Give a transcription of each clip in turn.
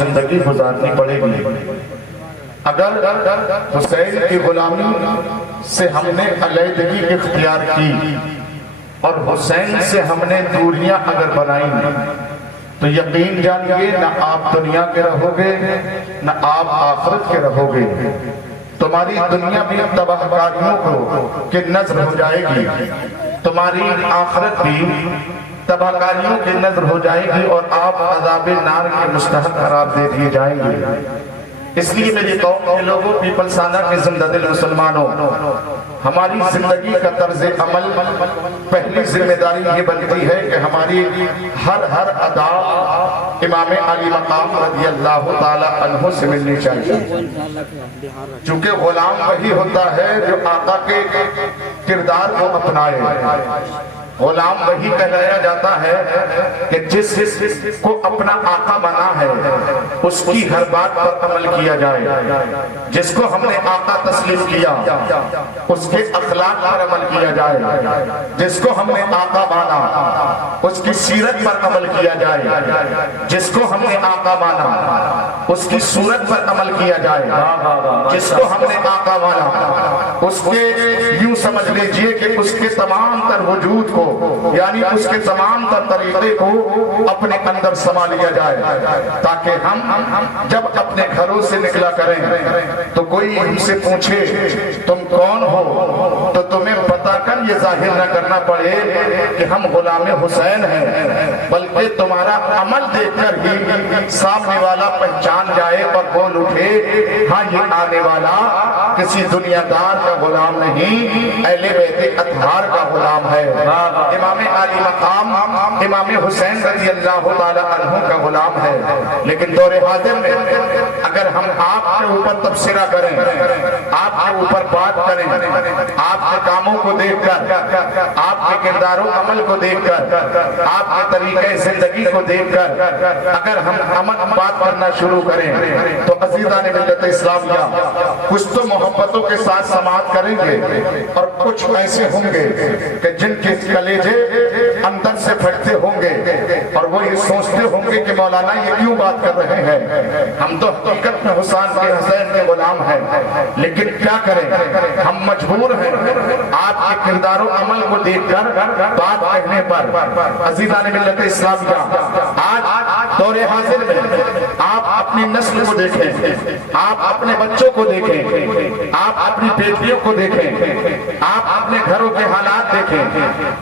زندگی گزارنی پڑے گی۔ اگر حسین کی غلامی سے ہم نے علیحدگی اختیار کی اور حسین سے ہم نے دوریاں اگر بنائی تو یقین جانیے نہ آپ دنیا کے رہو گے نہ آپ آخرت کے رہو گے۔ تمہاری دنیا بھی تباہ کاریوں کو کی نظر ہو جائے گی، تمہاری آخرت بھی تباہ کاریوں کی نظر ہو جائے گی اور آپ عذاب نار کے مستحق قرار دے دیے جائیں گے۔ اس لیے میری قوم کے لوگوں، پیپلسانہ کے زندہ دل مسلمانوں، ہماری زندگی کا طرز عمل پہلی ذمہ داری یہ بنتی ہے کہ ہماری ہر ادا امام علی مقام رضی اللہ تعالی عنہ سے ملنی چاہیے، چونکہ غلام وہی ہوتا ہے جو آقا کے کردار کو اپنائے۔ غلام وہی کہلایا جاتا ہے کہ جس کو اپنا آقا بنا ہے اس کی ہر بات پر عمل کیا جائے، جس کو ہم نے آقا تسلیم کیا اس کے اخلاق پر عمل کیا جائے، جس کو ہم نے آقا مانا اس کی سیرت پر عمل کیا جائے، جس کو ہم نے آقا مانا اس کی صورت پر عمل کیا جائے، جس کو ہم نے آقا مانا اس کے یوں سمجھ لیجئے کہ اس کے تمام تر وجود کو یعنی اس کے تمام تر طریقے کو اپنے اندر سما لیا جائے، تاکہ ہم جب اپنے گھروں سے نکلا کریں تو کوئی ہم سے پوچھے تم کون ہو تو تمہیں بتا کر یہ ظاہر نہ کرنا پڑے کہ ہم غلام حسین ہیں، بلکہ تمہارا عمل دیکھ کر ہی سامنے والا پہچان جائے اور بول اٹھے ہاں یہ آنے والا کسی دنیا دار کا غلام نہیں، اہل بیت اطہار کا غلام ہے، امام علی مقام امام حسین رضی اللہ تعالی عنہ کا غلام ہے۔ لیکن دور حاضر میں اگر ہم آپ کے اوپر تبصرہ کریں، آپ کے اوپر بات کریں، آپ کے کاموں کو دیکھ کر، آپ کے کردار و عمل کو دیکھ کر، آپ کے طریقہ زندگی کو دیکھ کر اگر ہم بات کرنا شروع کریں تو عزیزان ملت اسلامیہ کچھ تو محبتوں کے ساتھ سماعت کریں گے اور کچھ ایسے ہوں گے کہ جن کے کلیجے اندر سے پھٹتے ہوں گے اور وہ یہ سوچتے ہوں گے کہ مولانا یہ کیوں بات کر رہے ہیں، ہم تو حقیقت میں حسین کے غلام ہیں، لیکن کیا کریں ہم مجبور ہیں آپ کے کردار و عمل کو دیکھ کر بات کہنے پر۔ عزیزان ملت اسلامیہ آج دور حاضر میں آپ اپنی نسل کو دیکھیں، آپ اپنے بچوں کو دیکھیں، آپ اپنی بیٹیوں کو دیکھیں، آپ اپنے گھروں کے حالات دیکھیں،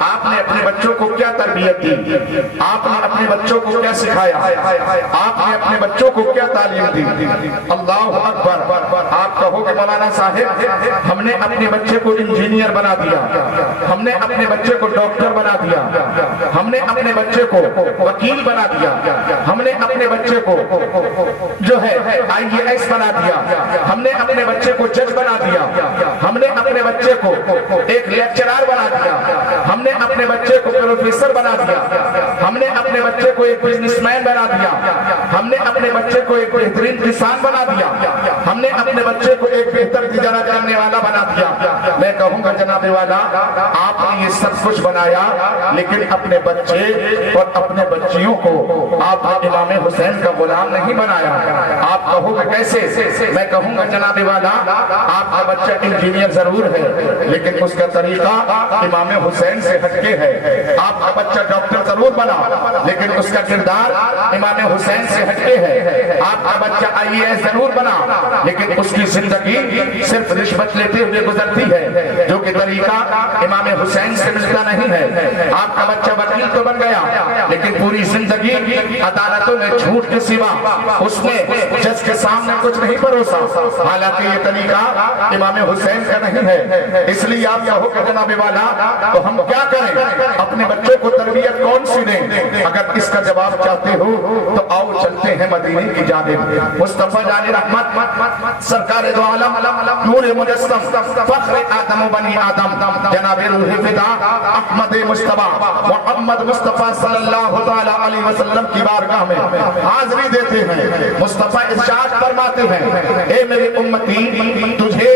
آپ نے اپنے بچوں کو کیا تربیت دی، آپ نے اپنے بچوں کو کیا سکھایا، آپ نے اپنے بچوں کو کیا تعلیم دی۔ اللہ اکبر، آپ کہو کہ مولانا صاحب ہم نے اپنے بچے کو انجینئر بنا دیا، ہم نے اپنے بچے کو ڈاکٹر بنا دیا، ہم نے اپنے بچے کو وکیل بنا دیا، ہم نے اپنے بچے کو جو ہے IAS بنا دیا، ہم نے اپنے بچے کو جج بنا دیا، ہم نے اپنے بچے کو ایک لیکچرار بنا دیا، ہم نے اپنے بچے کو پروفیسر بنا دیا، ہم نے اپنے بچے کو ایک بزنس مین بنا دیا، ہم نے اپنے بچے کو ایک بہترین کسان بنا دیا، ہم نے اپنے بچے کو ایک بہتر تجارت کرنے والا بنا دیا۔ میں کہوں گا جناب والا آپ نے یہ سب کچھ بنایا لیکن اپنے بچے اور اپنے بچیوں کو آپ نے امام حسین کا غلام نہیں بنایا۔ آپ کہو گے کیسے؟ میں کہوں گا جناب والا آپ کا بچہ انجینئر ضرور ہے لیکن اس کا طریقہ امام حسین سے ہٹکے ہے، آپ کا بچہ ڈاکٹر ضرور بنا لیکن اس کا کردار امام حسین سے ہٹکے ہے، آپ کا بچہ IAS ضرور بنا لیکن اس کی زندگی صرف رشوت لیتے ہوئے گزرتی ہے جو کہ طریقہ امام حسین سے ملتا نہیں ہے، آپ کا بچہ وکیل تو بن گیا لیکن پوری زندگی عدالتوں میں جھوٹ کے سوا اس نے جج کے سامنے کچھ نہیں پروسا، حالانکہ یہ طریقہ امام حسین کا نہیں ہے۔ اس لیے آپ کہو کہ جناب والا تو ہم کیا کریں، اپنے بچوں کو تربیت کون سی دیں؟ اگر اس کا جواب چاہتے ہو تو آؤ چلتے ہیں مدینے کی جانب۔ مصطفیٰ جان رحمت سرکار دو عالم نور مجسم فخر آدم و بنی آدم جناب روح فدا احمد مصطفیٰ محمد مصطفیٰ صلی اللہ تعالی علیہ وسلم کی بارگاہ میں حاضری دیتے ہیں۔ مصطفیٰ ارشاد فرماتے ہیں اے میری امتی تجھے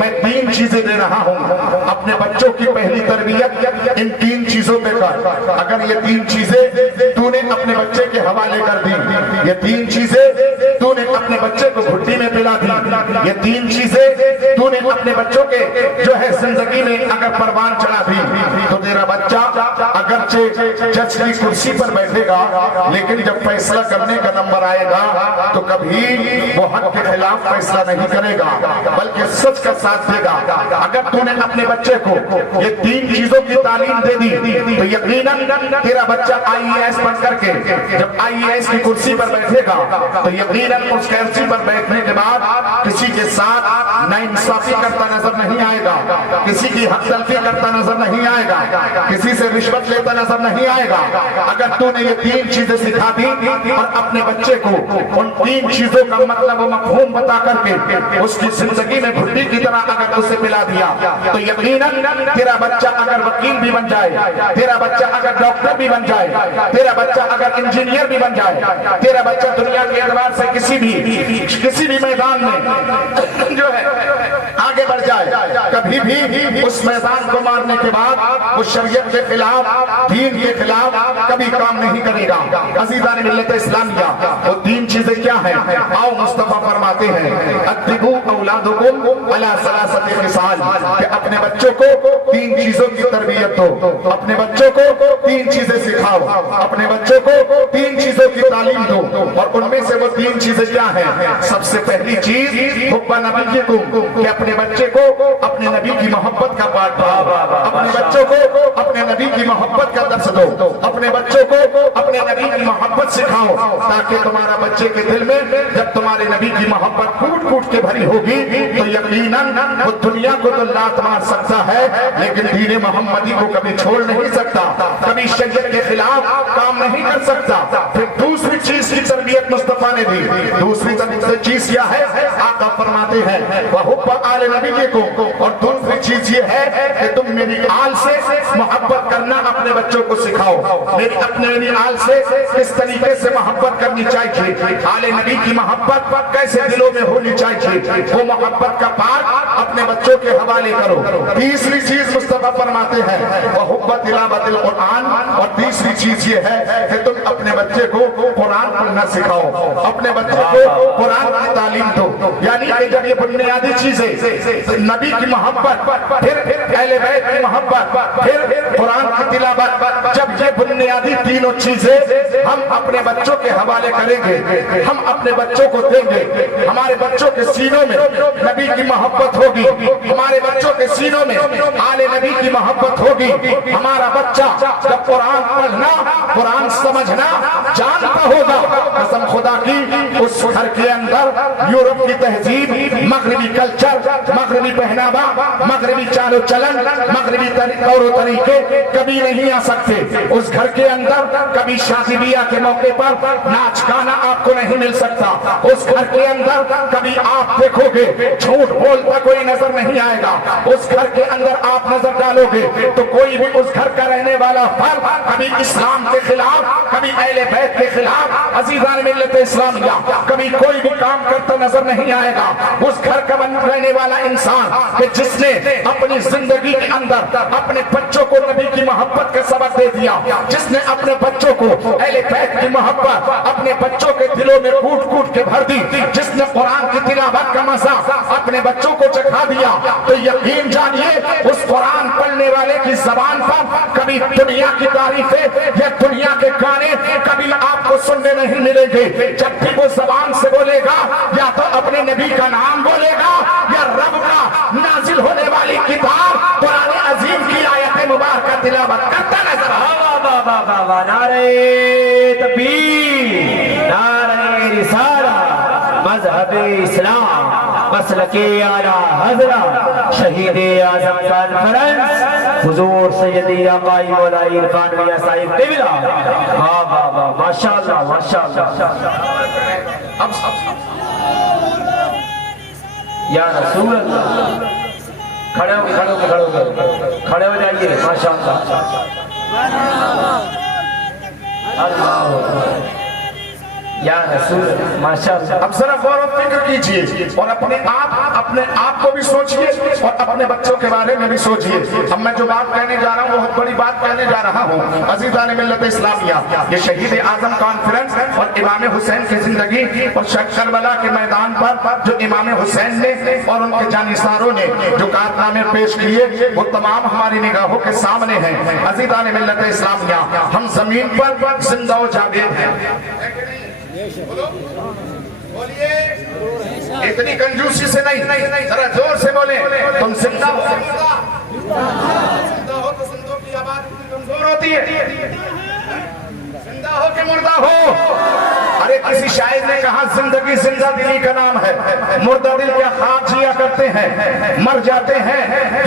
میں 3 چیزیں دے رہا ہوں، اپنے بچوں کی پہلی تربیت ان 3 چیزوں پہ کر، اگر یہ 3 چیزیں تو تو نے اپنے بچے کے حوالے کر دی، یہ تین چیزیں تو نے اپنے بچے کو گھٹی میں پلا دی، یہ تین چیزیں تو نے اپنے بچوں کے جو ہے زندگی میں اگر پروان چڑھا دی، تو تیرا بچہ اگرچہ جج کی کرسی پر بیٹھے گا لیکن جب فیصلہ کرنے کا نمبر آئے گا تو کبھی وہ حق کے خلاف فیصلہ نہیں کرے گا بلکہ سچ کا ساتھ دے گا۔ اگر تو نے اپنے بچے کو یہ تین چیزوں کی تعلیم دے دی تو یقیناً تیرا بچہ IAS پڑھ کر کے جب IAS کی کرسی پر بیٹھے گا تو یقیناً اس کرسی پر بیٹھنے کے بعد کسی کے ساتھ ناانصافی کرتا نظر نہیں آئے گا، کسی کی حق تلفی کرتا نظر نہیں آئے گا، کسی سے رشوت لیتا نظر نہیں آئے گا۔ اگر تو نے یہ تین چیزیں سکھا دی اور اپنے بچے کو ان تین چیزوں کا مطلب و مفہوم بتا کر کے اس کی زندگی میں بھٹی کی طرح اگر اسے پلا دیا تو یقیناً تیرا بچہ اگر وکیل بھی بن جائے، تیرا بچہ اگر ڈاکٹر بھی بن جائے، تیرا بچہ اگر انجینئر بھی بن جائے، تیرا بچہ دنیا کے اعتبار سے کسی بھی میدان میں جو ہے آگے بڑھ جائے، کبھی بھی اس میدان کو مارنے کے بعد اس شریعت کے خلاف، دین کے خلاف کبھی کام نہیں کرے گا۔ عزیزان ملت اسلامیہ، وہ تین چیزیں کیا ہیں؟ آؤ مصطفیٰ فرماتے ہیں ادبوا اولادکم علی ثلاثۃ خصال، کہ اپنے بچوں کو تین چیزوں کی تربیت دو، اپنے بچوں کو تین چیزیں سکھاؤ، اپنے بچوں کو تین چیزوں کی تعلیم دو، اور ان میں سے وہ تین چیزیں کیا ہیں؟ سب سے پہلی چیز حب نبیکم، کہ اپنے بچے کو اپنے نبی کی محبت کا پاٹ پڑھاؤ، اپنے بچوں کو اپنے نبی کی محبت کا درس دو، اپنے بچوں کو اپنے نبی کی محبت سکھاؤ، تاکہ تمہارا بچے کے دل میں جب تمہارے نبی کی محبت پھوٹ پھوٹ کے بھری ہوگی تو یقیناً وہ دنیا کو تو لات مار سکتا ہے لیکن دین محمدی کو کبھی چھوڑ نہیں سکتا، کبھی شریعت کے خلاف کام نہیں کر سکتا۔ پھر دوسری چیز کی تربیت مصطفیٰ نے دی، دوسری چیز کیا ہے؟ آقا فرماتے ہیں وَحُبَّ آلِ نَبِيِّكُمْ، اور دوسری چیز یہ ہے کہ تم میری آل سے محبت کرنا اپنے بچوں کو سکھاؤ، میری آل سے کس طریقے سے محبت کرنی چاہیے، آل نبی کی محبت کیسے دلوں میں ہونی چاہیے، وہ محبت کا پاٹ اپنے بچوں کے حوالے کرو۔ تیسری چیز مصطفیٰ فرماتے ہیں وَحُبَّ تِلَاوَةِ الْقُرْآنِ، اور تیسری چیز یہ ہے کہ تم اپنے بچے کو قرآن پڑھنا سکھاؤ، اپنے بچے کو قرآن کی تعلیم دو۔ یعنی کہ جب یہ بنیادی چیزیں نبی کی محبت، پھر اہل بیت کی محبت، پھر قرآن کی تلاوت، جب یہ بنیادی تینوں چیزیں ہم اپنے بچوں کے حوالے کریں گے، ہم اپنے بچوں کو دیں گے، ہمارے بچوں کے سینوں میں نبی کی محبت ہوگی، ہمارے بچوں کے سینوں میں آل نبی کی محبت ہوگی، ہمارا بچہ جب قرآن پڑھنا، قرآن سمجھنا جانتا ہوگا، قسم خدا کی اس گھر کے اندر یورپ کی تہذیب، مغربی کلچر، مغربی پہناوا، مغربی چال و چلن، مغربی طور و طریقے کبھی نہیں آ سکتے۔ اس گھر کے اندر کبھی شادی بیاہ کے موقع پر ناچ گانا آپ کو نہیں مل سکتا، اس گھر کے اندر کبھی آپ دیکھو گے جھوٹ بولتا کوئی نظر نہیں آئے گا، اس گھر کے اندر آپ نظر ڈالو گے تو کوئی بھی اس گھر کا رہنے والا فرد کبھی اسلام کے خلاف، کبھی اہل بیت کے خلاف، عزیزان ملت اسلامیہ، کبھی کوئی بھی کام کرتا نظر نہیں آئے گا۔ اس گھر کا رہنے والا انسان کہ جس نے اپنی زندگی کے اندر اپنے بچوں کو نبی کی محبت کا سبق دے دیا، جس نے اپنے بچوں کو اہل بیت کی محبت اپنے بچوں کے دلوں میں کوٹ کوٹ کے بھر دی، جس نے قرآن کی تلاوت کا مزہ اپنے بچوں کو چکھا دیا، تو یقین جانیے اس قرآن پڑھنے والے کی زبان پر کبھی دنیا کی تعریفیں یا دنیا کے گانے کبھی آپ کو سننے نہیں ملیں گے۔ جب بھی وہ زبان سے بولے گا یا تو اپنے نبی کا نام بولے گا یا رب کا نازل ہونے والی کتاب قرآن عظیم کی آیت مبارکہ تلاوت کرتا نظر آئے۔ نعرہ تکبیر، نعرہ رسالہ، مذہب اسلام، مسلک اعلیٰ حضرت شہید اعظم کانفرنس حضور سیدی آقائی مولائی عرفان میاں صاحب قبلہ۔ واہ واہ واہ، ماشاءاللہ ماشاءاللہ، یا رسول اللہ۔ کھڑے ہو گئے، کھڑے ہو جائیے، ماشاءاللہ۔ اللہ یا رسول ماشاءاللہ. اب ذرا غور و فکر کیجئے اور اپنے آپ کو بھی سوچئے اور اپنے بچوں کے بارے میں بھی سوچئے. اب میں جو بات کہنے جا رہا ہوں بہت بڑی بات کہنے جا رہا ہوں. عزیزان ملت اسلامیہ، یہ شہید اعظم کانفرنس اور امام حسین کی زندگی اور کربلا کے میدان پر جو امام حسین نے اور ان کے جانثاروں نے جو کارنامے پیش کیے وہ تمام ہماری نگاہوں کے سامنے ہیں. عزیزان ملت اسلامیہ، ہم زمین پر زندہ و جاوید ہیں. بولیے اتنی کنجوسی سے نہیں، ذرا زور سے بولیں. تم زندہ ہو تو زندوں کی آواز اتنی کمزور ہوتی ہے. زندہ ہو کہ مردہ ہو؟ ارے کسی شاعر نے کہا زندگی زندہ دلی کا نام ہے، مردہ دل کیا خاک جیا کرتے ہیں، مر جاتے ہیں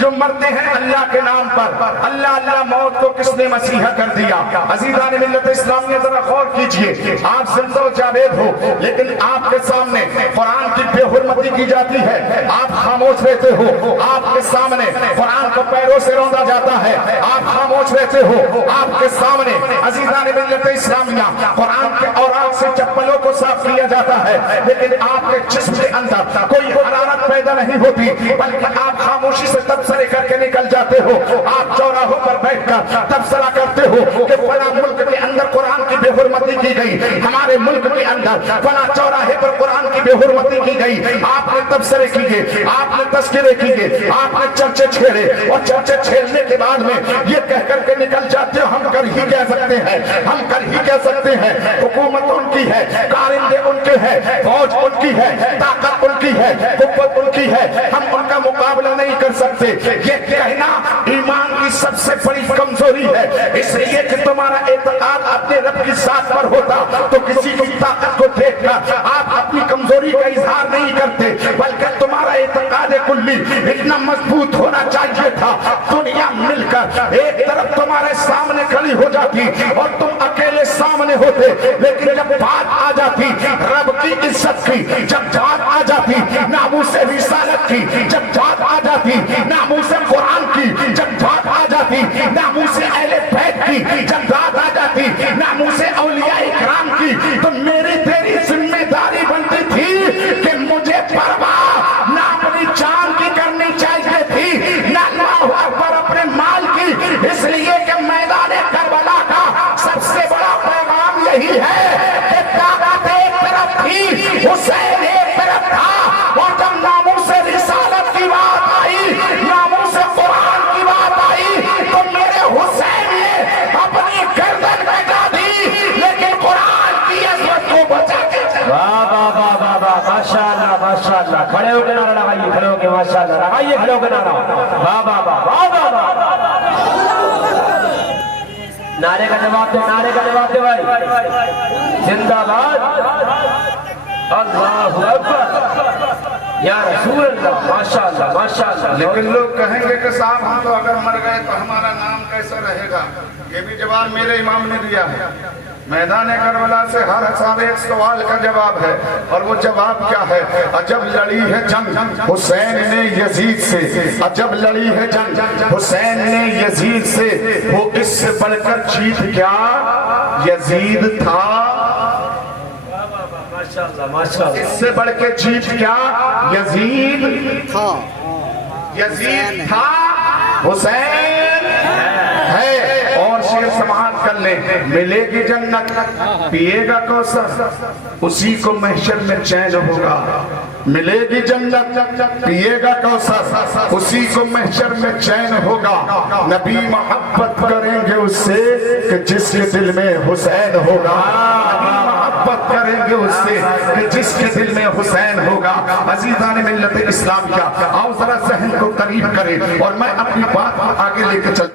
جو مرتے ہیں اللہ کے نام پر. اللہ اللہ موت کو کس نے مسیحا کر دیا؟ عزیزان ملت اسلامیہ ذرا غور کیجئے. آپ زندہ و جاوید ہو لیکن آپ کے سامنے قرآن کی بے حرمتی کی جاتی ہے، آپ خاموش رہتے ہو. آپ کے سامنے قرآن کو پیروں سے روندا جاتا ہے، آپ خاموش رہتے ہو. آپ کے سامنے عزیزان ملت اسلامیہ قرآن کے اوراق سے چپلوں کو صاف کیا جاتا ہے لیکن آپ کے جسم کے اندر کوئی حرارت پیدا نہیں ہوتی بلکہ آپ خاموشی سے تبصرے کر کے نکل جاتے ہو. آپ چوراہوں پر بیٹھ کر تبصرہ کرتے ہو کہ فلاں ملک کے اندر قرآن کی بے حرمتی کی گئی، ہمارے ملک کے اندر فلاں چوراہے پر قرآن کی بے حرمتی کی گئی. آپ نے تبصرے کیے، آپ نے تذکرے کیے، آپ نے چرچے چھیڑے اور چرچے چھیڑنے کے بعد میں یہ کہہ کر کے نکل جاتے ہو ہم کل ہی کہہ سکتے ہیں، ہم کل ہی کہہ سکتے ہیں. حکومت ان کی ہے، کارندے ان کے ہیں، فوج ان کی ہے، طاقت ان کی ہے، قوت ان کی ہے، ہم ان کا مقابلہ نہیں کر سکتے. یہ کہنا ایمان کی سب سے بڑی کمزوری ہے. اس لیے کہ تمہارا اعتقاد اپنے رب کی ذات پر ہوتا تو کسی کی طاقت کو دیکھ کر آپ اپنی کمزوری کا اظہار نہیں کرتے بلکہ تمہارا اعتقاد کلی اتنا مضبوط ہونا چاہیے تھا. دنیا مل کر ایک طرف تمہارے سامنے کھڑی ہو جاتی اور تم اکیلے سامنے ہوتے لیکن جب بات آ جاتی رب کی عزت کی، جب بات آ جاتی ناموس رسالت کی، جب بات آ جاتی ناموس قرآن کی، جب بات آ جاتی ناموس اہل بیت کی، جب بات آ جاتی ناموس اولیاء اکرام کی، تو میری تیری ذمہ داری بنتی تھی کہ مجھے پرواہ نہ اپنی جان کی کرنی چاہیے تھی نہ اللہ اکبر اپنے مال کی. اس لیے کہ میدان کربلا کا سب سے بڑا پیغام یہی ہے کہ طاقت ایک طرف تھی، حسین ایک طرف تھا اور جب ناموس رسالت کی بات آئی، ناموس قرآن کی بات آئی تو میرے حسین نے اپنی گردن بچا دی لیکن قرآن کی عظمت کو بچا کے. واہ واہ واہ واہ واہ ماشاءاللہ ماشاءاللہ. کھڑے ہو کے نعرہ لگائیے، کھڑے ہو کے ماشاءاللہ لگائیے، کھڑے ہو کے نعرہ. واہ واہ واہ واہ واہ واہ. نعرے کا جواب دے، نعرے کا جواب دے بھائی. زندہ باد، اللہ اکبر، یا رسول اللہ ماشاءاللہ ماشاءاللہ. لیکن لوگ کہیں گے کہ صاحب ہم تو اگر مر گئے تو ہمارا نام کیسا رہے گا؟ یہ بھی جواب میرے امام نے دیا ہے. میدان کربلا سے ہر صاحب ایک سوال کا جواب ہے اور وہ جواب کیا ہے؟ عجب لڑی ہے جنگ حسین نے یزید سے، عجب لڑی ہے جنگ حسین نے یزید سے، وہ اس سے بڑھ کر جیت کیا یزید تھا. اس سے بڑھ کے جیت کیا یزید تھا، یزید تھا حسین ہے. اور شیر سماعت کر لیں، ملے گی جنت پیے گا کوثر اسی کو محشر میں چین ہوگا. ملے گی جنت پیے گا کوثر اسی کو محشر میں چین ہوگا. نبی محبت کریں گے اس سے کہ جس کے دل میں حسین ہوگا. محبت کریں گے اس سے کہ جس کے دل میں حسین ہوگا. عزیزان ملت اسلام کا آؤ ذرا ذہن کو قریب کریں اور میں اپنی بات کو آگے لے کے چلتا